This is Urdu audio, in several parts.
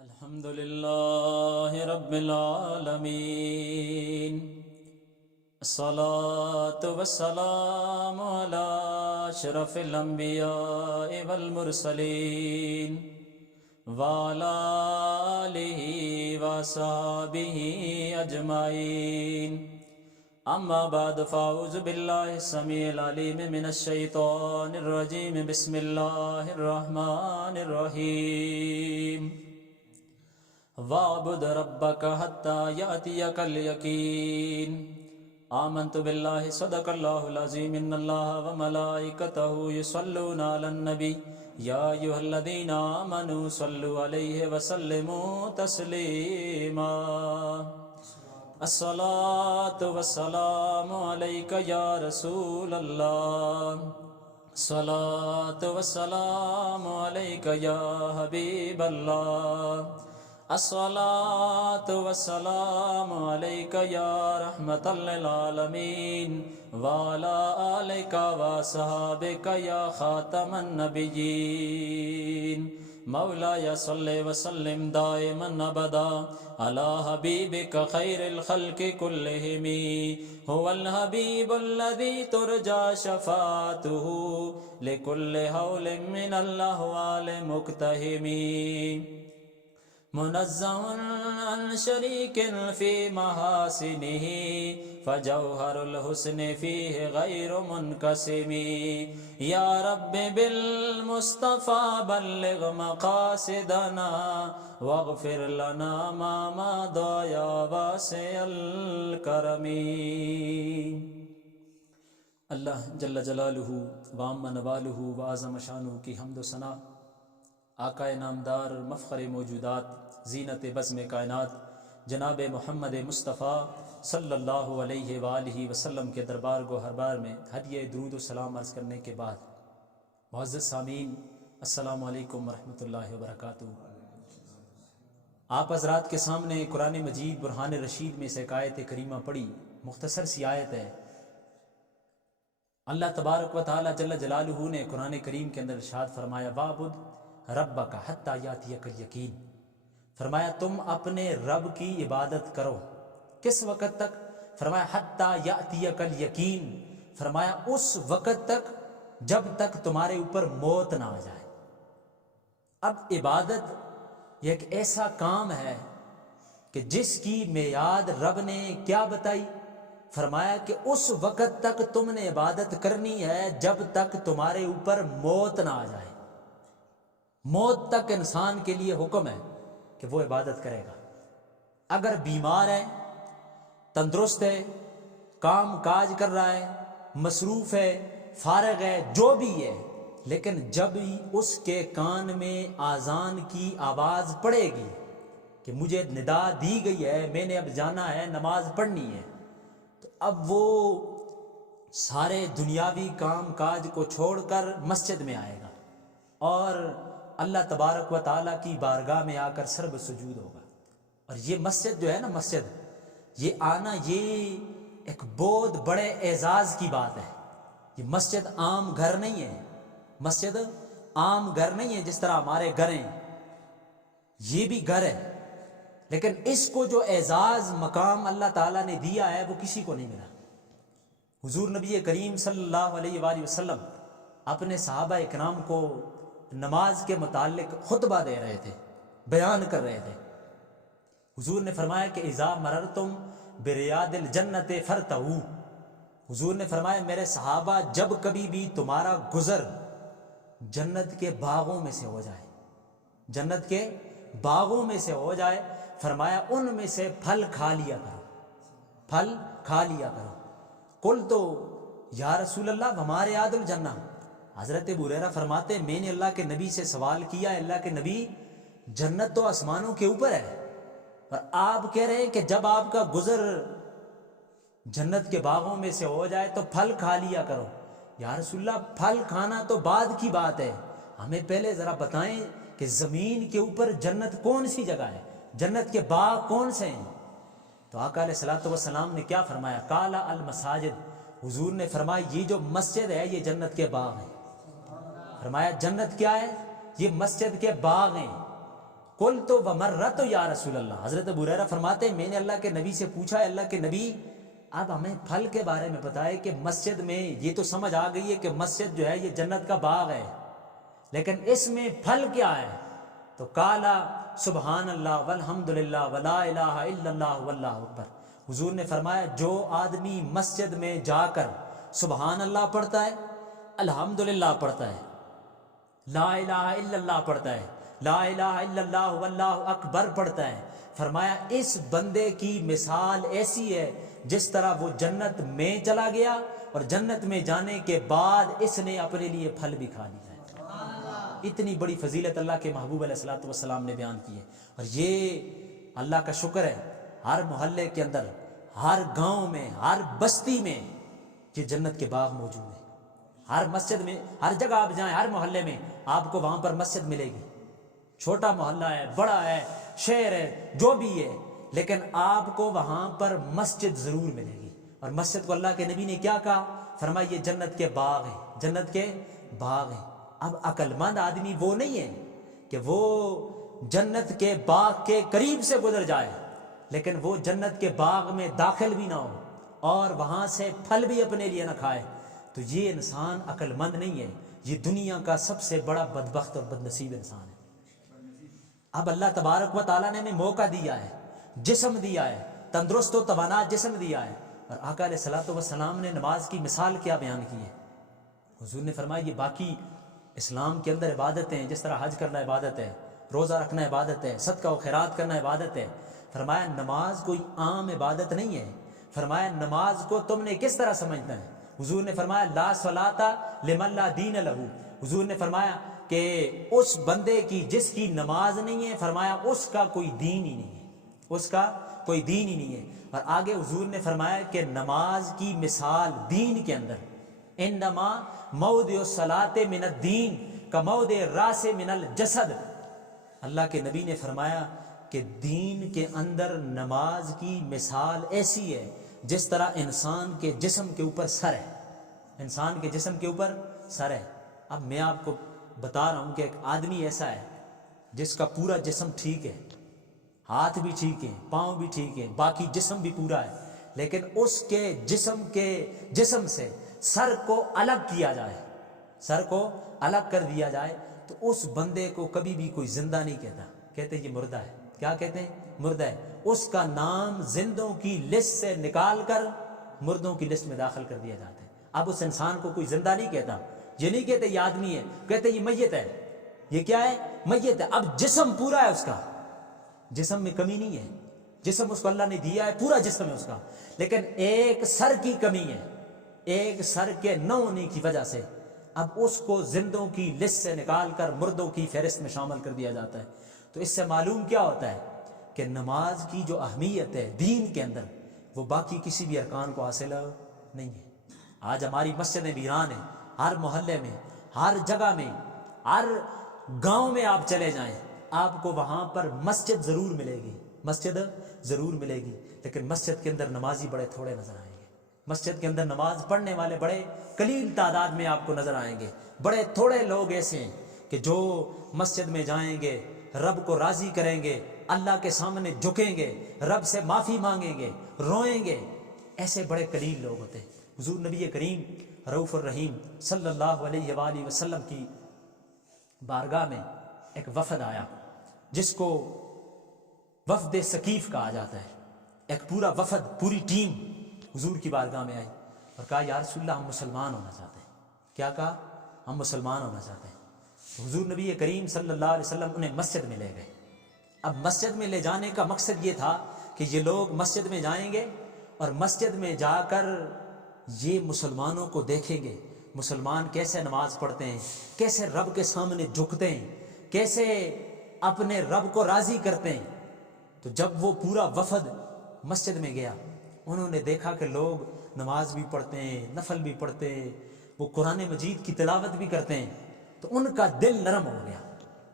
الحمد لله رب العالمين الصلاة والسلام على أشرف الأنبياء والمرسلين وعلى آله وصحبه أجمعين أما بعد فأعوذ بالله السميع العليم من الشيطان الرجيم بسم الله الرحمن الرحيم وَاعْبُدْ رَبَّكَ حَتَّى يَأْتِيَكَ الْيَقِينُ آمنت بالله صدق الله العظيم إن الله وملائكته يصلون على النبي يا أيها الذين آمنوا صلوا عليه وسلموا تسليما الصلاة والسلام عليك يا رسول الله الصلاة والسلام عليك يا حبيب الله الصلاة والسلام عليك يا رحمة للعالمين وعلى آلك وصحابك يا خاتم النبيين مولاي صل وسلم دائما أبدا على حبيبك خير الخلق كلهم هو الحبيب الذي ترجى شفاعته لكل هول من الأهوال مقتحم منزه عن شريك في محاسنه فجوهر الحسن فيه غير منقسم يا رب بالمصطفى بلغ مقاصدنا واغفر لنا ما مضى يا واسع الكرم. اللہ جل جلالہ وعم نوالہ وعظم شانہ کی حمد و ثنا آقا نامدار مفخر موجودات زینت بزم کائنات جناب محمد مصطفیٰ صلی اللہ علیہ وآلہ وسلم کے دربار گو ہر میں ہدیہ درود و سلام عرض کرنے کے بعد معزز سامعین السلام علیکم ورحمۃ اللہ وبرکاتہ. آپ حضرات کے سامنے قرآن مجید برہان رشید میں سے ایک آیت کریمہ پڑھی. مختصر سی آیت ہے. اللہ تبارک و تعالی جل جلالہ نے قرآن کریم کے اندر ارشاد فرمایا وَاعْبُدْ رَبَّكَ حَتَّى يَأْتِيَكَ الْيَقِينُ. فرمایا تم اپنے رب کی عبادت کرو. کس وقت تک؟ فرمایا حَتَّى يَأْتِيَكَ الْيَقِينُ. فرمایا اس وقت تک جب تک تمہارے اوپر موت نہ آ جائے. اب عبادت یہ ایک ایسا کام ہے کہ جس کی میعاد رب نے کیا بتائی؟ فرمایا کہ اس وقت تک تم نے عبادت کرنی ہے جب تک تمہارے اوپر موت نہ آ جائے. موت تک انسان کے لیے حکم ہے کہ وہ عبادت کرے گا. اگر بیمار ہے، تندرست ہے، کام کاج کر رہا ہے، مصروف ہے، فارغ ہے، جو بھی ہے، لیکن جب ہی اس کے کان میں آذان کی آواز پڑے گی کہ مجھے ندا دی گئی ہے، میں نے اب جانا ہے، نماز پڑھنی ہے، تو اب وہ سارے دنیاوی کام کاج کو چھوڑ کر مسجد میں آئے گا اور اللہ تبارک و تعالیٰ کی بارگاہ میں آ کر سرب سجود ہوگا. اور یہ مسجد جو ہے نا، مسجد یہ آنا یہ ایک بہت بڑے اعزاز کی بات ہے. یہ مسجد عام گھر نہیں ہے. مسجد عام گھر نہیں ہے جس طرح ہمارے گھر ہیں. یہ بھی گھر ہے، لیکن اس کو جو اعزاز مقام اللہ تعالیٰ نے دیا ہے وہ کسی کو نہیں ملا. حضور نبی کریم صلی اللہ علیہ وآلہ وسلم اپنے صحابہ اکرام کو نماز کے متعلق خطبہ دے رہے تھے، بیان کر رہے تھے. حضور نے فرمایا کہ اذا مررتم بریاض الجنت فرتعوا. حضور نے فرمایا میرے صحابہ جب کبھی بھی تمہارا گزر جنت کے باغوں میں سے ہو جائے، جنت کے باغوں میں سے ہو جائے، فرمایا ان میں سے پھل کھا لیا کرو، پھل کھا لیا کرو. قل تو یا رسول اللہ ہمارے یاد الجنہ. حضرت ابو ہریرہ فرماتے میں نے اللہ کے نبی سے سوال کیا، اللہ کے نبی جنت تو آسمانوں کے اوپر ہے اور آپ کہہ رہے ہیں کہ جب آپ کا گزر جنت کے باغوں میں سے ہو جائے تو پھل کھا لیا کرو. یا رسول اللہ پھل کھانا تو بعد کی بات ہے، ہمیں پہلے ذرا بتائیں کہ زمین کے اوپر جنت کون سی جگہ ہے، جنت کے باغ کون سے ہیں؟ تو آقا علیہ الصلوۃ والسلام نے کیا فرمایا؟ قال المساجد. حضور نے فرمایا یہ جو مسجد ہے یہ جنت کے باغ ہیں. فرمایا جنت کیا ہے؟ یہ مسجد کے باغ ہیں. قلت ومرت یا رسول اللہ، حضرت ابو ہریرہ فرماتے ہیں میں نے اللہ کے نبی سے پوچھا، اللہ کے نبی اب ہمیں پھل کے بارے میں بتائے کہ مسجد میں یہ تو سمجھ آ گئی ہے کہ مسجد جو ہے یہ جنت کا باغ ہے، لیکن اس میں پھل کیا ہے؟ تو قالا سبحان اللہ والحمد للہ ولا الہ الا اللہ واللہ اکبر، حضور نے فرمایا جو آدمی مسجد میں جا کر سبحان اللہ پڑھتا ہے، الحمد للہ پڑھتا ہے، لا الہ الا اللہ پڑھتا ہے، لا الہ الا اللہ واللہ اکبر پڑھتا ہے، فرمایا اس بندے کی مثال ایسی ہے جس طرح وہ جنت میں چلا گیا اور جنت میں جانے کے بعد اس نے اپنے لیے پھل بھی کھا لیا ہے۔ اتنی بڑی فضیلت اللہ کے محبوب علیہ الصلوۃ والسلام نے بیان کی ہے، اور یہ اللہ کا شکر ہے ہر محلے کے اندر، ہر گاؤں میں، ہر بستی میں یہ جنت کے باغ موجود ہیں۔ ہر مسجد میں، ہر جگہ آپ جائیں، ہر محلے میں آپ کو وہاں پر مسجد ملے گی، چھوٹا محلہ ہے، بڑا ہے، شہر ہے، جو بھی ہے، لیکن آپ کو وہاں پر مسجد ضرور ملے گی۔ اور مسجد کو اللہ کے نبی نے کیا کہا؟ فرمایا یہ جنت کے باغ ہیں، جنت کے باغ ہیں۔ اب عقل مند آدمی وہ نہیں ہے کہ وہ جنت کے باغ کے قریب سے گزر جائے لیکن وہ جنت کے باغ میں داخل بھی نہ ہو اور وہاں سے پھل بھی اپنے لیے نہ کھائے، تو یہ انسان عقل مند نہیں ہے، یہ دنیا کا سب سے بڑا بدبخت اور بد نصیب انسان ہے۔ اب اللہ تبارک و تعالیٰ نے ہمیں موقع دیا ہے، جسم دیا ہے، تندرست و توانا جسم دیا ہے، اور آقا علیہ الصلوۃ والسلام نے نماز کی مثال کیا بیان کی ہے؟ حضور نے فرمایا یہ باقی اسلام کے اندر عبادتیں، جس طرح حج کرنا عبادت ہے، روزہ رکھنا عبادت ہے، صدقہ و خیرات کرنا عبادت ہے، فرمایا نماز کوئی عام عبادت نہیں ہے۔ فرمایا نماز کو تم نے کس طرح سمجھنا ہے؟ حضور نے فرمایا لا صلاۃ لمن لا دین لہ، حضور نے فرمایا کہ اس بندے کی جس کی نماز نہیں ہے، فرمایا اس کا کوئی دین ہی نہیں ہے، اس کا کوئی دین ہی نہیں ہے۔ اور آگے حضور نے فرمایا کہ نماز کی مثال دین کے اندر انما موضع الصلاۃ من الدین کموضع الراس من الجسد، اللہ کے نبی نے فرمایا کہ دین کے اندر نماز کی مثال ایسی ہے جس طرح انسان کے جسم کے اوپر سر ہے، انسان کے جسم کے اوپر سر ہے۔ اب میں آپ کو بتا رہا ہوں کہ ایک آدمی ایسا ہے جس کا پورا جسم ٹھیک ہے، ہاتھ بھی ٹھیک ہیں، پاؤں بھی ٹھیک ہیں، باقی جسم بھی پورا ہے، لیکن اس کے جسم سے سر کو الگ کیا جائے، سر کو الگ کر دیا جائے تو اس بندے کو کبھی بھی کوئی زندہ نہیں کہتا، کہتے یہ مردہ ہے۔ کیا کہتے ہیں؟ مردہ ہے۔ اس کا نام زندوں کی لسٹ سے نکال کر مردوں کی لسٹ میں داخل کر دیا جاتا ہے۔ اب اس انسان کو کوئی زندہ نہیں کہتا، یہ نہیں کہتے یہ آدمی ہے، کہتے یہ میت ہے۔ یہ کیا ہے؟ میت ہے۔ اب جسم پورا ہے اس کا، جسم میں کمی نہیں ہے، جسم اس کو اللہ نے دیا ہے، پورا جسم ہے اس کا، لیکن ایک سر کی کمی ہے، ایک سر کے نہ ہونے کی وجہ سے اب اس کو زندوں کی لسٹ سے نکال کر مردوں کی فہرست میں شامل کر دیا جاتا ہے۔ تو اس سے معلوم کیا ہوتا ہے کہ نماز کی جو اہمیت ہے دین کے اندر وہ باقی کسی بھی ارکان کو حاصل نہیں ہے۔ آج ہماری مسجدیں ویران ہیں، ہر محلے میں، ہر جگہ میں، ہر گاؤں میں آپ چلے جائیں آپ کو وہاں پر مسجد ضرور ملے گی، مسجد ضرور ملے گی، لیکن مسجد کے اندر نمازی بڑے تھوڑے نظر آئیں گے، مسجد کے اندر نماز پڑھنے والے بڑے قلیل تعداد میں آپ کو نظر آئیں گے۔ بڑے تھوڑے لوگ ایسے ہیں کہ جو مسجد میں جائیں گے، رب کو راضی کریں گے، اللہ کے سامنے جھکیں گے، رب سے معافی مانگیں گے، روئیں گے، ایسے بڑے قلیل لوگ ہوتے ہیں۔ حضور نبی کریم رؤوف الرحیم صلی اللہ علیہ وآلہ وسلم کی بارگاہ میں ایک وفد آیا جس کو وفد ثقیف کہا جاتا ہے۔ ایک پورا وفد، پوری ٹیم حضور کی بارگاہ میں آئی اور کہا یا رسول اللہ ہم مسلمان ہونا چاہتے ہیں۔ کیا کہا؟ ہم مسلمان ہونا چاہتے ہیں۔ تو حضور نبی کریم صلی اللہ علیہ وسلم انہیں مسجد میں لے گئے۔ اب مسجد میں لے جانے کا مقصد یہ تھا کہ یہ لوگ مسجد میں جائیں گے اور مسجد میں جا کر یہ مسلمانوں کو دیکھیں گے، مسلمان کیسے نماز پڑھتے ہیں، کیسے رب کے سامنے جھکتے ہیں، کیسے اپنے رب کو راضی کرتے ہیں۔ تو جب وہ پورا وفد مسجد میں گیا انہوں نے دیکھا کہ لوگ نماز بھی پڑھتے ہیں، نفل بھی پڑھتے ہیں، وہ قرآن مجید کی تلاوت بھی کرتے ہیں، تو ان کا دل نرم ہو گیا،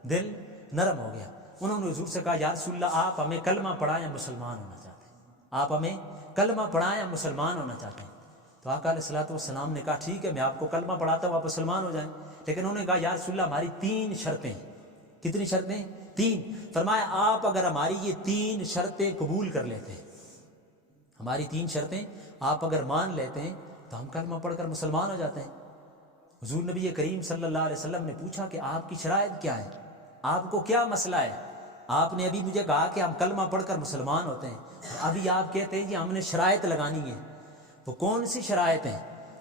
دل نرم ہو گیا۔ انہوں نے حضور سے کہا یا رسول اللہ آپ ہمیں کلمہ پڑھائیں، مسلمان ہونا چاہتے ہیں، آپ ہمیں کلمہ پڑھائیں، مسلمان ہونا چاہتے ہیں۔ تو آقا علیہ الصلوۃ والسلام نے کہا ٹھیک ہے میں آپ کو کلمہ پڑھاتا ہوں، آپ مسلمان ہو جائیں، لیکن انہوں نے کہا یا رسول اللہ ہماری 3 شرطیں ہیں۔ کتنی شرطیں؟ تین. فرمایا آپ اگر ہماری یہ 3 شرطیں قبول کر لیتے ہیں، ہماری 3 شرطیں آپ اگر مان لیتے ہیں تو ہم کلمہ پڑھ کر مسلمان ہو جاتے ہیں. حضور نبی کریم صلی اللہ علیہ وسلم نے پوچھا کہ آپ کی شرائط کیا ہے، آپ کو کیا مسئلہ ہے؟ آپ نے ابھی مجھے کہا کہ ہم کلمہ پڑھ کر مسلمان ہوتے ہیں، ابھی آپ کہتے ہیں کہ ہم نے شرائط لگانی ہے. وہ کون سی شرائط ہیں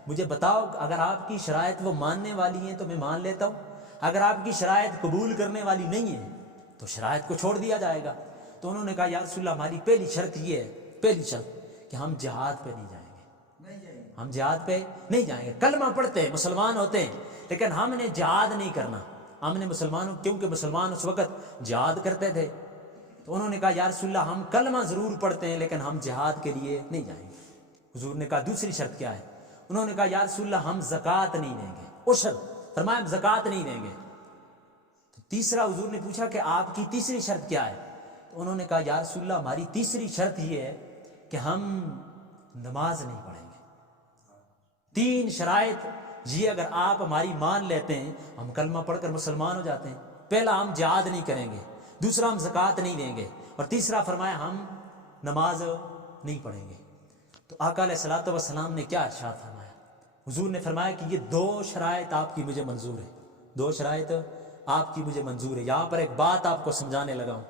مجھے بتاؤ. اگر آپ کی شرائط وہ ماننے والی ہیں تو میں مان لیتا ہوں، اگر آپ کی شرائط قبول کرنے والی نہیں ہے تو شرائط کو چھوڑ دیا جائے گا. تو انہوں نے کہا یا رسول اللہ ہماری پہلی شرط یہ ہے، پہلی شرط کہ ہم جہاد پہ نہیں جائیں گے، ہم جہاد پہ نہیں جائیں گے. کلمہ پڑھتے ہیں، مسلمان ہوتے ہیں، لیکن ہم نے جہاد نہیں کرنا. ہم نے مسلمانوں، کیونکہ مسلمان اس وقت جہاد کرتے تھے، تو انہوں نے کہا یا رسول اللہ ہم کلمہ ضرور پڑھتے ہیں لیکن ہم جہاد کے لیے نہیں جائیں گے. حضور نے کہا دوسری شرط کیا ہے؟ انہوں نے کہا یا رسول اللہ ہم زکوٰۃ نہیں دیں گے، عشر. فرمایا ہم زکوٰۃ نہیں دیں گے. تو تیسرا حضور نے پوچھا کہ آپ کی تیسری شرط کیا ہے؟ تو انہوں نے کہا یا رسول اللہ ہماری تیسری شرط یہ ہے کہ ہم نماز نہیں پڑھیں گے. 3 شرائط یہ اگر آپ ہماری مان لیتے ہیں ہم کلمہ پڑھ کر مسلمان ہو جاتے ہیں. پہلا ہم جہاد نہیں کریں گے، دوسرا ہم زکوٰۃ نہیں دیں گے، اور تیسرا فرمایا ہم نماز نہیں پڑھیں گے. تو آقا علیہ الصلوۃ والسلام نے کیا ارشاد فرمایا؟ حضور نے فرمایا کہ یہ 2 شرائط آپ کی مجھے منظور ہے، 2 شرائط آپ کی مجھے منظور ہے. یہاں پر ایک بات آپ کو سمجھانے لگا ہوں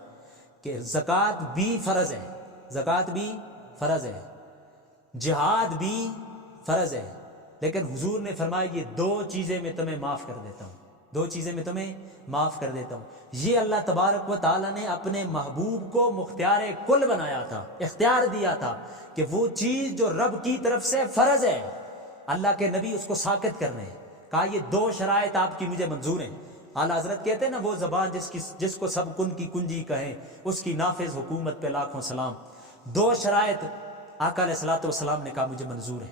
کہ زکوٰۃ بھی فرض ہے، زکوٰۃ بھی فرض ہے، جہاد بھی فرض ہے، لیکن حضور نے فرمایا یہ 2 چیزیں میں تمہیں معاف کر دیتا ہوں، 2 چیزیں میں تمہیں معاف کر دیتا ہوں. یہ اللہ تبارک و تعالیٰ نے اپنے محبوب کو مختار کل بنایا تھا، اختیار دیا تھا کہ وہ چیز جو رب کی طرف سے فرض ہے اللہ کے نبی اس کو ساقط کر رہے ہیں. کہا یہ 2 شرائط آپ کی مجھے منظور ہیں. اعلیٰ حضرت کہتے ہیں نا وہ زبان جس کو سب کن کی کنجی کہیں اس کی نافذ حکومت پہ لاکھوں سلام. 2 شرائط آقا علیہ الصلوۃ والسلام نے کہا مجھے منظور ہے.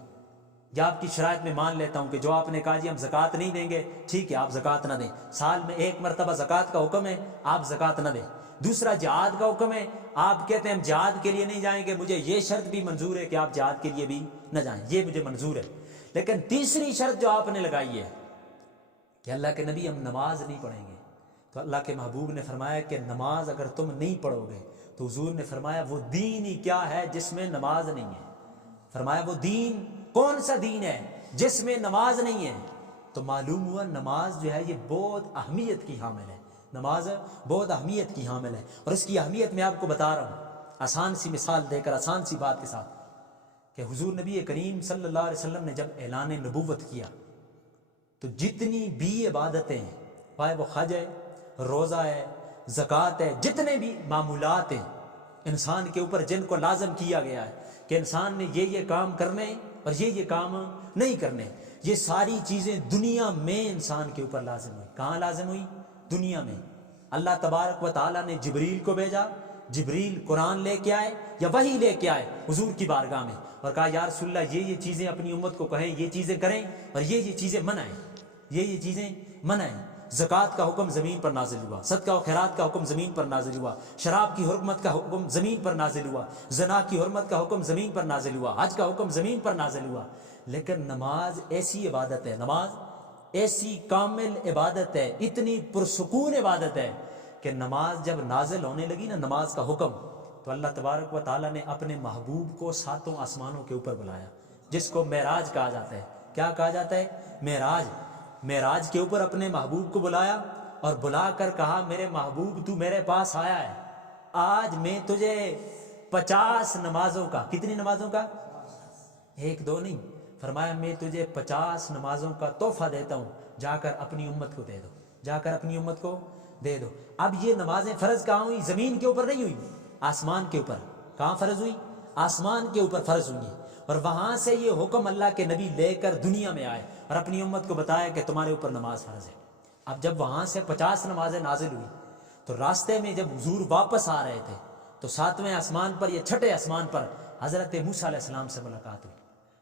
یا آپ کی شرائط میں مان لیتا ہوں کہ جو آپ نے کہا جی ہم زکوٰۃ نہیں دیں گے، ٹھیک ہے آپ زکوٰۃ نہ دیں، سال میں 1 مرتبہ زکوٰۃ کا حکم ہے، آپ زکوٰۃ نہ دیں. دوسرا جہاد کا حکم ہے، آپ کہتے ہیں ہم جہاد کے لیے نہیں جائیں گے، مجھے یہ شرط بھی منظور ہے کہ آپ جہاد کے لیے بھی نہ جائیں، یہ مجھے منظور ہے. لیکن تیسری شرط جو آپ نے لگائی ہے کہ اللہ کے نبی ہم نماز نہیں پڑھیں گے، تو اللہ کے محبوب نے فرمایا کہ نماز اگر تم نہیں پڑھو گے تو حضور نے فرمایا وہ دین ہی کیا ہے جس میں نماز نہیں ہے. فرمایا وہ دین کون سا دین ہے جس میں نماز نہیں ہے؟ تو معلوم ہوا نماز جو ہے یہ بہت اہمیت کی حامل ہے، نماز بہت اہمیت کی حامل ہے. اور اس کی اہمیت میں آپ کو بتا رہا ہوں آسان سی مثال دے کر، آسان سی بات کے ساتھ، کہ حضور نبی کریم صلی اللہ علیہ وسلم نے جب اعلان نبوت کیا تو جتنی بھی عبادتیں ہیں، چاہے وہ حج ہے، روزہ ہے، زکوٰۃ ہے، جتنے بھی معمولات ہیں انسان کے اوپر جن کو لازم کیا گیا ہے کہ انسان نے یہ کام کرنے اور یہ کام نہیں کرنے، یہ ساری چیزیں دنیا میں انسان کے اوپر لازم ہوئی. کہاں لازم ہوئی؟ دنیا میں. اللہ تبارک و تعالیٰ نے جبریل کو بھیجا، جبریل قرآن لے کے آئے یا وحی لے کے آئے حضور کی بارگاہ میں اور کہا یا رسول اللہ یہ چیزیں اپنی امت کو کہیں، یہ چیزیں کریں اور یہ چیزیں منائیں، یہ چیزیں منائیں. زکوٰۃ کا حکم زمین پر نازل ہوا، صدقہ و خیرات کا حکم زمین پر نازل ہوا، شراب کی حرمت کا حکم زمین پر نازل ہوا، زنا کی حرمت کا حکم زمین پر نازل ہوا، حج کا حکم زمین پر نازل ہوا. لیکن نماز ایسی عبادت ہے، نماز ایسی کامل عبادت ہے، اتنی پرسکون عبادت ہے کہ نماز جب نازل ہونے لگی نا، نماز کا حکم، تو اللہ تبارک و تعالیٰ نے اپنے محبوب کو 7 آسمانوں کے اوپر بلایا، جس کو معراج کہا جاتا ہے. کیا کہا جاتا ہے؟ معراج. معراج کے اوپر اپنے محبوب کو بلایا اور بلا کر کہا میرے محبوب تو میرے پاس آیا ہے، آج میں تجھے 50 نمازوں کا، کتنی نمازوں کا؟ 1 2 نہیں، فرمایا میں تجھے 50 نمازوں کا تحفہ دیتا ہوں، جا کر اپنی امت کو دے دو، جا کر اپنی امت کو دے دو. اب یہ نمازیں فرض کہاں ہوئی؟ زمین کے اوپر نہیں ہوئی، آسمان کے اوپر. کہاں فرض ہوئی؟ آسمان کے اوپر فرض ہوئی. اور وہاں سے یہ حکم اللہ کے نبی لے کر دنیا میں آئے اور اپنی امت کو بتایا کہ تمہارے اوپر نماز فرض ہے. اب جب وہاں سے 50 نمازیں نازل ہوئی تو راستے میں جب حضور واپس آ رہے تھے تو 7ویں آسمان پر یا 6ٹھے آسمان پر حضرت موسیٰ علیہ السلام سے ملاقات ہوئی.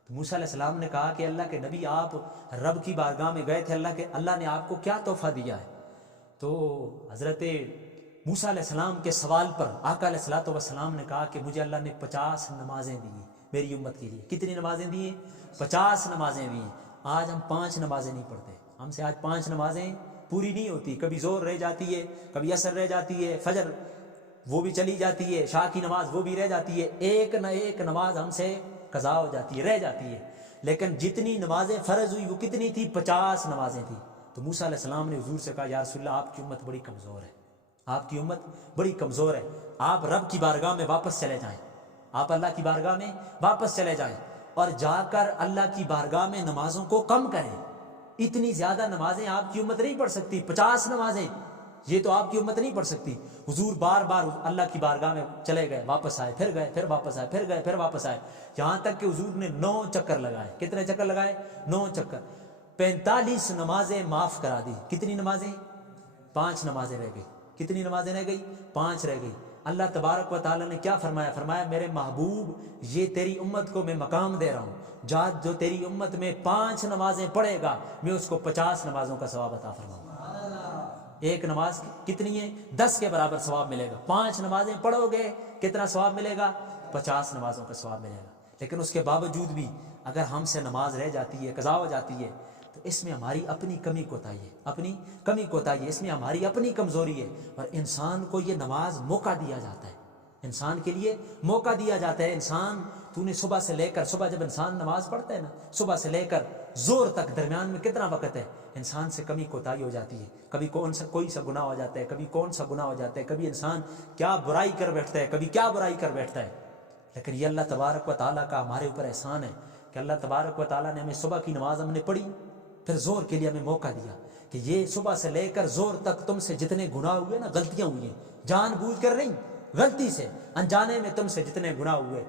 تو موسیٰ علیہ السلام نے کہا کہ اللہ کے نبی آپ رب کی بارگاہ میں گئے تھے، اللہ نے آپ کو کیا تحفہ دیا ہے؟ تو حضرت موسیٰ علیہ السلام کے سوال پر آقا علیہ الصلوۃ والسلام نے کہا کہ مجھے اللہ نے 50 نمازیں دی ہیں میری امت کے لیے. کتنی نمازیں دی ہیں؟ 50 نمازیں دی ہیں. آج ہم 5 نمازیں نہیں پڑھتے، ہم سے آج 5 نمازیں پوری نہیں ہوتی، کبھی زور رہ جاتی ہے، کبھی عصر رہ جاتی ہے، فجر وہ بھی چلی جاتی ہے، عشاء کی نماز وہ بھی رہ جاتی ہے، ایک نہ ایک نماز ہم سے قضا ہو جاتی ہے، رہ جاتی ہے۔ لیکن جتنی نمازیں فرض ہوئی وہ کتنی تھی؟ 50 نمازیں تھیں۔ تو موسیٰ علیہ السلام نے حضور سے کہا یا رسول اللہ آپ کی امت بڑی کمزور ہے، آپ کی امت بڑی کمزور ہے، آپ رب کی بارگاہ میں واپس چلے جائیں، آپ اللہ کی بارگاہ میں واپس چلے جائیں اور جا کر اللہ کی بارگاہ میں نمازوں کو کم کریں۔ اتنی زیادہ نمازیں آپ کی امت نہیں پڑھ سکتی، 50 نمازیں یہ تو آپ کی امت نہیں پڑھ سکتی۔ حضور بار بار اللہ کی بارگاہ میں چلے گئے، واپس آئے، پھر گئے، پھر واپس آئے، پھر گئے، پھر واپس آئے، یہاں تک کہ حضور نے 9 چکر لگائے۔ کتنے چکر لگائے؟ 9 چکر۔ 45 نمازیں معاف کرا دی۔ کتنی نمازیں؟ 5 نمازیں رہ گئی۔ کتنی نمازیں رہ گئی؟ 5 رہ گئی۔ اللہ تبارک و تعالیٰ نے کیا فرمایا؟ فرمایا میرے محبوب یہ تیری امت کو میں مقام دے رہا ہوں، جو تیری امت میں 5 نمازیں پڑھے گا میں اس کو 50 نمازوں کا ثواب عطا فرماؤں گا۔ ایک نماز کتنی ہے؟ 10 کے برابر ثواب ملے گا۔ 5 نمازیں پڑھو گے کتنا ثواب ملے گا؟ 50 نمازوں کا ثواب ملے گا۔ لیکن اس کے باوجود بھی اگر ہم سے نماز رہ جاتی ہے، قضا ہو جاتی ہے، تو اس میں ہماری اپنی کمی کوتاہی ہے، اپنی کمی کوتاہی ہے، اس میں ہماری اپنی کمزوری ہے۔ اور انسان کو یہ نماز موقع دیا جاتا ہے، انسان کے لیے موقع دیا جاتا ہے۔ انسان تو نے صبح سے لے کر، صبح جب انسان نماز پڑھتا ہے نا، صبح سے لے کر زور تک درمیان میں کتنا وقت ہے؟ انسان سے کمی کوتاہی ہو جاتی ہے، کبھی کوئی سا گناہ ہو جاتا ہے، کبھی کون سا گناہ ہو جاتا ہے، کبھی انسان کیا برائی کر بیٹھتا ہے، کبھی کیا برائی کر بیٹھتا ہے۔ لیکن یہ اللہ تبارک و تعالیٰ کا ہمارے اوپر احسان ہے کہ اللہ تبارک و تعالیٰ نے ہمیں صبح کی نماز ہم نے پڑھی، پھر زور کے لیے ہمیں موقع دیا کہ یہ صبح سے لے کر زور تک تم سے جتنے گناہ ہوئے نا، غلطیاں ہوئی ہیں، جان بوجھ کر نہیں، غلطی سے انجانے میں تم سے جتنے گناہ ہوئے،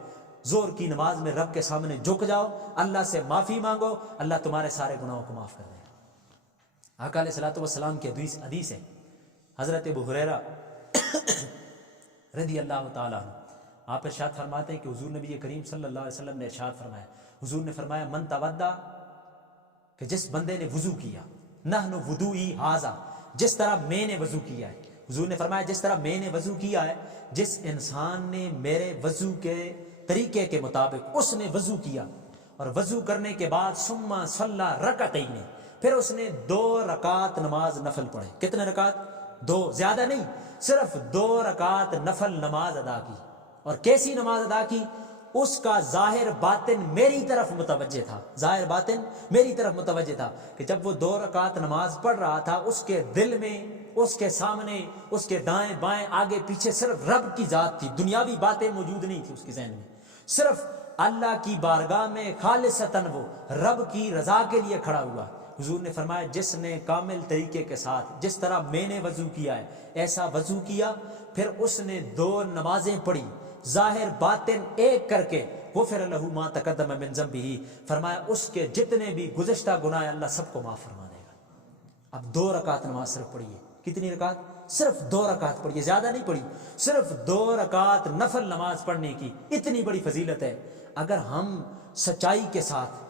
زور کی نماز میں رب کے سامنے جھک جاؤ، اللہ سے معافی مانگو، اللہ تمہارے سارے گناہوں کو معاف کر دے گا۔ آقا علیہ الصلوۃ والسلام کی حدیث ہے، حضرت ابو ہریرہ رضی اللہ تعالیٰ عنہ آپ ارشاد فرماتے ہیں کہ حضور نبی کریم صلی اللہ علیہ وسلم نے ارشاد فرمایا، حضور نے فرمایا من تودع، کہ جس بندے نے وضو کیا، نحن وضوئی ھذا، جس طرح میں نے وضو کیا ہے، حضور نے فرمایا جس طرح میں نے وضو کیا ہے، جس انسان نے میرے وضو کے طریقے کے مطابق اس نے وضو کیا اور وضو کرنے کے بعد ثم صلی رکعتین، پھر اس نے 2 رکعت نماز نفل پڑھے۔ کتنے رکعت؟ 2، زیادہ نہیں، صرف 2 رکعت نفل نماز ادا کی۔ اور کیسی نماز ادا کی؟ اس کا ظاہر باطن میری طرف متوجہ تھا، ظاہر باطن میری طرف متوجہ تھا، کہ جب وہ 2 رکعت نماز پڑھ رہا تھا اس کے دل میں، اس کے سامنے، اس کے دائیں بائیں آگے پیچھے صرف رب کی ذات تھی، دنیاوی باتیں موجود نہیں تھی اس کے ذہن میں، صرف اللہ کی بارگاہ میں خالصتاً وہ رب کی رضا کے لیے کھڑا ہوا۔ حضور نے فرمایا جس نے کامل طریقے کے ساتھ جس طرح میں نے وضو کیا ہے ایسا وضو کیا، پھر اس نے 2 نمازیں پڑھی ظاہر باطن ایک کر کے، غفر لہ ما تقدم من ذنبہ، فرمایا اس کے جتنے بھی گزشتہ گناہ اللہ سب کو معاف فرما دے گا۔ اب 2 رکعت نماز صرف پڑھیے، کتنی رکعت؟ صرف 2 رکعت پڑھیے، زیادہ نہیں پڑھی، صرف 2 رکعت نفل نماز پڑھنے کی اتنی بڑی فضیلت ہے۔ اگر ہم سچائی کے ساتھ،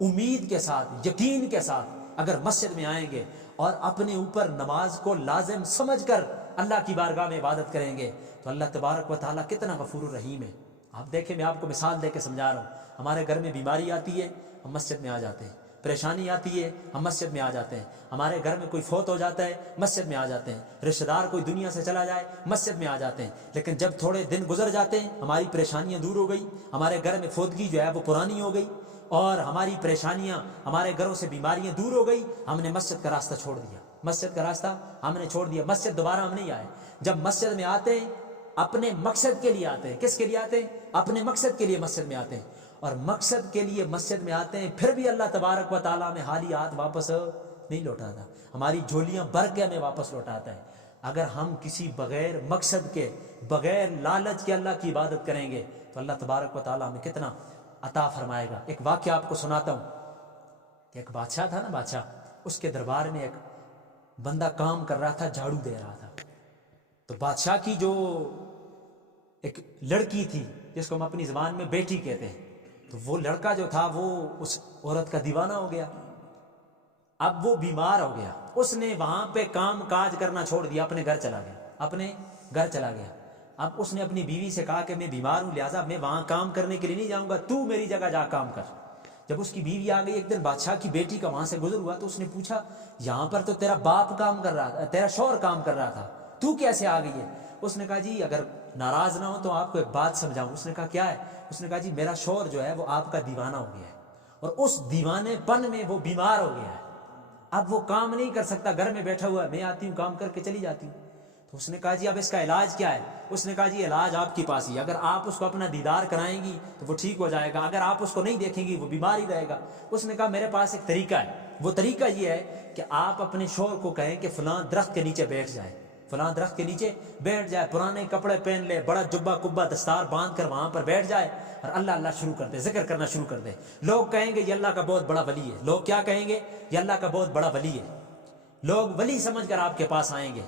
امید کے ساتھ، یقین کے ساتھ اگر مسجد میں آئیں گے اور اپنے اوپر نماز کو لازم سمجھ کر اللہ کی بارگاہ میں عبادت کریں گے تو اللہ تبارک و تعالیٰ کتنا غفور الرحیم ہے۔ آپ دیکھیں، میں آپ کو مثال دے کے سمجھا رہا ہوں، ہمارے گھر میں بیماری آتی ہے ہم مسجد میں آ جاتے ہیں، پریشانی آتی ہے ہم مسجد میں آ جاتے ہیں، ہمارے گھر میں کوئی فوت ہو جاتا ہے مسجد میں آ جاتے ہیں، رشتہ دار کوئی دنیا سے چلا جائے مسجد میں آ جاتے ہیں۔ لیکن جب تھوڑے دن گزر جاتے ہیں، ہماری پریشانیاں دور ہو گئی، ہمارے گھر میں فوتگی جو ہے وہ پرانی ہو گئی اور ہماری پریشانیاں، ہمارے گھروں سے بیماریاں دور ہو گئی، ہم نے مسجد کا راستہ چھوڑ دیا، مسجد کا راستہ ہم نے چھوڑ دیا، مسجد دوبارہ ہم نہیں آئے۔ جب مسجد میں آتے ہیں اپنے مقصد کے لیے آتے ہیں، کس کے لیے آتے ہیں؟ اپنے مقصد کے لیے مسجد میں آتے ہیں، اور مقصد کے لیے مسجد میں آتے ہیں، پھر بھی اللہ تبارک و تعالیٰ میں خالی ہاتھ واپس نہیں لوٹاتا، ہماری جھولیاں بھر کے ہمیں واپس لوٹاتا ہے۔ اگر ہم کسی بغیر مقصد کے، بغیر لالچ کے اللہ کی عبادت کریں گے تو اللہ تبارک و تعالیٰ ہمیں کتنا عطا فرمائے گا۔ ایک واقعہ آپ کو سناتا ہوں کہ ایک بادشاہ تھا نا، بادشاہ، اس کے دربار میں ایک بندہ کام کر رہا تھا، جھاڑو دے رہا تھا۔ تو بادشاہ کی جو ایک لڑکی تھی جس کو ہم اپنی زبان میں بیٹی کہتے ہیں، تو وہ لڑکا جو تھا وہ اس عورت کا دیوانہ ہو گیا، اب وہ بیمار ہو گیا، اس نے وہاں پہ کام کاج کرنا چھوڑ دیا، اپنے گھر چلا گیا، اپنے گھر چلا گیا۔ اب اس نے اپنی بیوی سے کہا کہ میں بیمار ہوں لہٰذا میں وہاں کام کرنے کے لیے نہیں جاؤں گا، تو میری جگہ جا کام کر۔ جب اس کی بیوی آ گئی ایک دن بادشاہ کی بیٹی کا وہاں سے گزر ہوا تو اس نے پوچھا یہاں پر تو تیرا باپ کام کر رہا تھا, تیرا شوہر کام کر رہا تھا, تو کیسے آ گئی ہے؟ اس نے کہا جی اگر ناراض نہ ہو تو آپ کو ایک بات سمجھاؤں. اس نے کہا کیا ہے؟ اس نے کہا جی میرا شوہر جو ہے وہ آپ کا دیوانہ ہو گیا ہے اور اس دیوانے پن میں وہ بیمار ہو گیا ہے, اب وہ کام نہیں کر سکتا, گھر میں بیٹھا ہوا ہے, میں آتی ہوں کام کر کے چلی جاتی ہوں. تو اس نے کہا جی اب اس کا علاج کیا ہے؟ اس نے کہا جی علاج آپ کے پاس ہی, اگر آپ اس کو اپنا دیدار کرائیں گی تو وہ ٹھیک ہو جائے گا, اگر آپ اس کو نہیں دیکھیں گی وہ بیمار ہی رہے گا. اس نے کہا میرے پاس ایک طریقہ ہے, وہ طریقہ یہ ہے کہ آپ اپنے شوہر کو کہیں کہ فلاں درخت کے نیچے بیٹھ جائے, فلاں درخت کے نیچے بیٹھ جائے, پرانے کپڑے پہن لے, بڑا جبہ کبا دستار باندھ کر وہاں پر بیٹھ جائے اور اللہ اللہ شروع کر دے, ذکر کرنا شروع کر دے. لوگ کہیں گے یہ اللہ کا بہت بڑا ولی ہے. لوگ کیا کہیں گے؟ یہ اللہ کا بہت بڑا ولی ہے. لوگ ولی سمجھ کر آپ کے پاس آئیں گے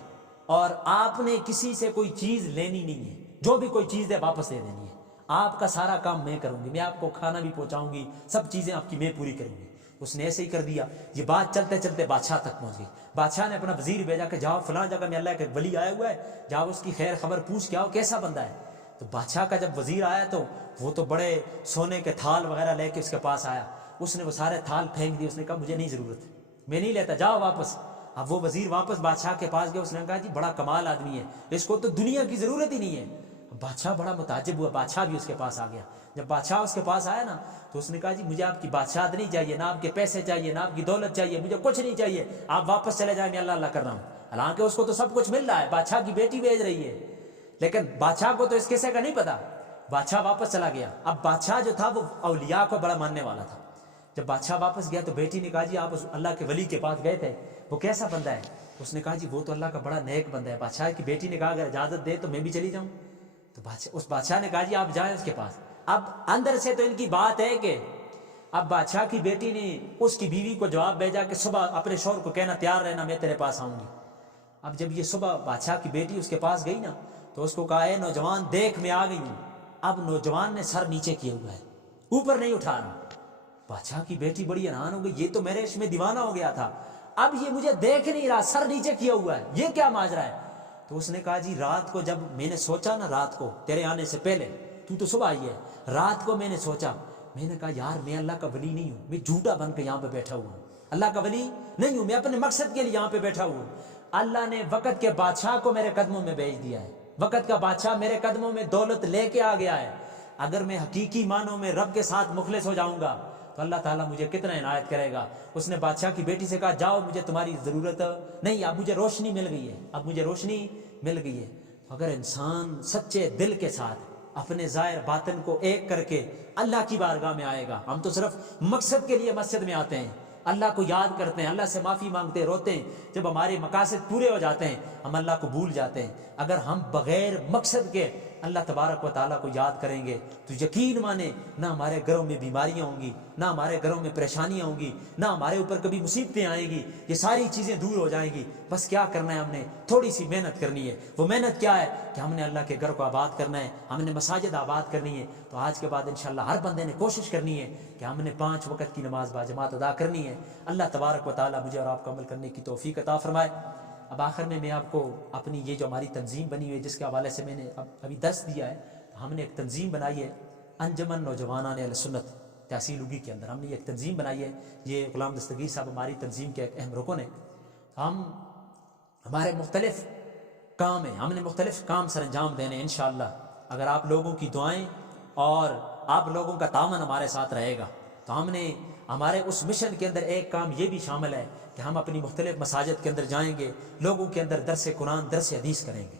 اور آپ نے کسی سے کوئی چیز لینی نہیں ہے, جو بھی کوئی چیز دے واپس دے دینی ہے. آپ کا سارا کام میں کروں گی, میں آپ کو کھانا بھی پہنچاؤں گی, سب چیزیں آپ کی میں پوری کروں گی. اس نے ایسے ہی کر دیا. یہ بات چلتے چلتے بادشاہ تک پہنچ گئی. بادشاہ نے اپنا وزیر بھیجا کہ جاؤ فلاں جگہ میں اللہ کے ولی آیا ہوا ہے, جاؤ اس کی خیر خبر پوچھ کے آؤ کیسا بندہ ہے. تو بادشاہ کا جب وزیر آیا تو وہ تو بڑے سونے کے تھال وغیرہ لے کے اس کے پاس آیا. اس نے وہ سارے تھال پھینک دیے. اس نے کہا مجھے نہیں ضرورت, میں نہیں لیتا, جاؤ واپس. اب وہ وزیر واپس بادشاہ کے پاس گیا. اس نے کہا جی بڑا کمال آدمی ہے, اس کو تو دنیا کی ضرورت ہی نہیں ہے. بادشاہ بڑا متعجب ہوا, بادشاہ بھی اس کے پاس آ گیا. جب بادشاہ اس کے پاس آیا نا تو اس نے کہا جی مجھے آپ کی بادشاہت نہیں چاہیے, نہ آپ کے پیسے چاہیے, نہ آپ کی دولت چاہیے, مجھے کچھ نہیں چاہیے, آپ واپس چلے جائیں, میں اللہ اللہ کر رہا ہوں. حالانکہ اس کو تو سب کچھ مل رہا ہے, بادشاہ کی بیٹی بھیج رہی ہے, لیکن بادشاہ کو تو اس قصے کا نہیں پتا. بادشاہ واپس چلا گیا. اب بادشاہ جو تھا وہ اولیاء کو بڑا ماننے والا تھا. جب بادشاہ واپس گیا تو بیٹی نے کہا جی آپ اس اللہ کے ولی کے پاس گئے تھے, وہ کیسا بندہ ہے؟ اس نے کہا جی وہ تو اللہ کا بڑا نیک بندہ ہے. بادشاہ کی بیٹی نے کہا اگر اجازت دے تو میں بھی چلی جاؤں. تو اس بادشاہ نے کہا جی آپ جائیں اس کے پاس. اب اندر سے تو ان کی بات ہے کہ اب بادشاہ کی بیٹی نے اس کی بیوی کو جواب بھیجا کہ صبح اپنے شوہر کو کہنا تیار رہنا, میں تیرے پاس آؤں گی. اب جب یہ صبح بادشاہ کی بیٹی اس کے پاس گئی نا تو اس کو کہا اے نوجوان دیکھ میں آ گئی ہوں. اب نوجوان نے سر نیچے کیا ہوا ہے, اوپر نہیں اٹھا رہا. بادشاہ کی بیٹی بڑی حیران ہو گئی, یہ تو میرے عشق میں دیوانہ ہو گیا تھا, اب یہ مجھے دیکھ نہیں رہا, سر نیچے کیا ہوا ہے, یہ کیا ماجرا ہے؟ تو اس نے کہا جی رات کو جب میں نے سوچا نا, رات کو تیرے آنے سے پہلے, تو صبح آئی ہے, رات کو میں نے سوچا, میں نے کہا یار میں اللہ کا ولی نہیں ہوں, میں جھوٹا بن کے یہاں پہ بیٹھا ہوا ہوں, اللہ کا ولی نہیں ہوں, میں اپنے مقصد کے لیے یہاں پہ بیٹھا ہوا ہوں. اللہ نے وقت کے بادشاہ کو میرے قدموں میں بھیج دیا ہے, وقت کا بادشاہ میرے قدموں میں دولت لے کے آ گیا ہے. اگر میں حقیقی معنوں میں رب کے ساتھ مخلص ہو جاؤں گا تو اللہ تعالیٰ مجھے کتنا عنایت کرے گا. اس نے بادشاہ کی بیٹی سے کہا جاؤ مجھے تمہاری ضرورت نہیں, اب مجھے روشنی مل گئی ہے, اب مجھے روشنی مل گئی ہے. اگر انسان سچے دل کے ساتھ اپنے ظاہر باطن کو ایک کر کے اللہ کی بارگاہ میں آئے گا, ہم تو صرف مقصد کے لیے مسجد میں آتے ہیں, اللہ کو یاد کرتے ہیں, اللہ سے معافی مانگتے روتے ہیں, جب ہمارے مقاصد پورے ہو جاتے ہیں ہم اللہ کو بھول جاتے ہیں. اگر ہم بغیر مقصد کے اللہ تبارک و تعالیٰ کو یاد کریں گے تو یقین مانے نہ ہمارے گھروں میں بیماریاں ہوں گی, نہ ہمارے گھروں میں پریشانیاں ہوں گی, نہ ہمارے اوپر کبھی مصیبتیں آئیں گی, یہ ساری چیزیں دور ہو جائیں گی. بس کیا کرنا ہے, ہم نے تھوڑی سی محنت کرنی ہے. وہ محنت کیا ہے کہ ہم نے اللہ کے گھر کو آباد کرنا ہے, ہم نے مساجد آباد کرنی ہے. تو آج کے بعد انشاءاللہ ہر بندے نے کوشش کرنی ہے کہ ہم نے 5 وقت کی نماز باجماعت ادا کرنی ہے. اللہ تبارک و تعالیٰ مجھے اور آپ کو عمل کرنے کی توفیق عطا فرمائے. اب آخر میں آپ کو اپنی یہ جو ہماری تنظیم بنی ہوئی ہے جس کے حوالے سے میں نے ابھی درس دیا ہے, ہم نے ایک تنظیم بنائی ہے انجمن نوجوانان اہل سنت تحصیل اگی کے اندر. ہم نے ایک تنظیم بنائی ہے, یہ غلام دستگیر صاحب ہماری تنظیم کے ایک اہم رکن ہیں. ہمارے مختلف کام ہیں, ہم نے مختلف کام سر انجام دینے انشاءاللہ. اگر آپ لوگوں کی دعائیں اور آپ لوگوں کا تعاون ہمارے ساتھ رہے گا تو ہم نے ہمارے اس مشن کے اندر ایک کام یہ بھی شامل ہے کہ ہم اپنی مختلف مساجد کے اندر جائیں گے, لوگوں کے اندر درس قرآن درس حدیث کریں گے.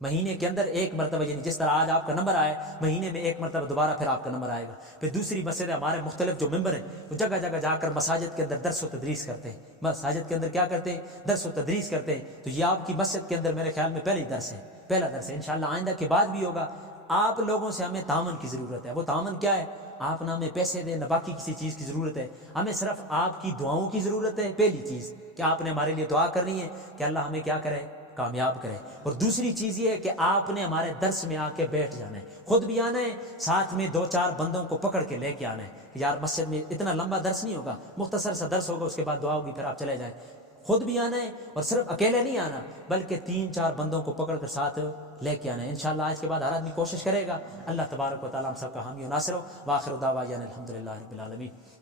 مہینے کے اندر 1 مرتبہ, یعنی جس طرح آج آپ کا نمبر آئے مہینے میں 1 مرتبہ دوبارہ پھر آپ کا نمبر آئے گا. پھر دوسری مسجد ہے, ہمارے مختلف جو ممبر ہیں وہ جگہ جگہ جا کر مساجد کے اندر درس و تدریس کرتے ہیں. مساجد کے اندر کیا کرتے ہیں؟ درس و تدریس کرتے ہیں. تو یہ آپ کی مسجد کے اندر میرے خیال میں پہلا درس ہے انشاءاللہ. آئندہ کے بعد بھی ہوگا. آپ لوگوں سے ہمیں تعاون کی ضرورت ہے. وہ تعاون کیا ہے؟ آپ نہ ہمیں پیسے دیں نہ باقی کسی چیز کی ضرورت ہے, ہمیں صرف آپ کی دعاؤں کی ضرورت ہے. پہلی چیز کہ آپ نے ہمارے لیے دعا کرنی ہے کہ اللہ ہمیں کیا کرے, کامیاب کرے. اور دوسری چیز یہ ہے کہ آپ نے ہمارے درس میں آ کے بیٹھ جانا ہے, خود بھی آنا ہے, ساتھ میں 2-4 بندوں کو پکڑ کے لے کے آنا ہے. یار مسجد میں اتنا لمبا درس نہیں ہوگا, مختصر سا درس ہوگا, اس کے بعد دعا ہوگی, پھر آپ چلے جائیں. خود بھی آنا ہے اور صرف اکیلے نہیں آنا بلکہ 3-4 بندوں کو پکڑ کر ساتھ لے کے آنا ہے. انشاءاللہ آج کے بعد ہر آدمی کوشش کرے گا. اللہ تبارک و تعالیٰ ہم سب کا حامی و ناصر ہو. وآخر دعوانا الحمدللہ رب العالمین.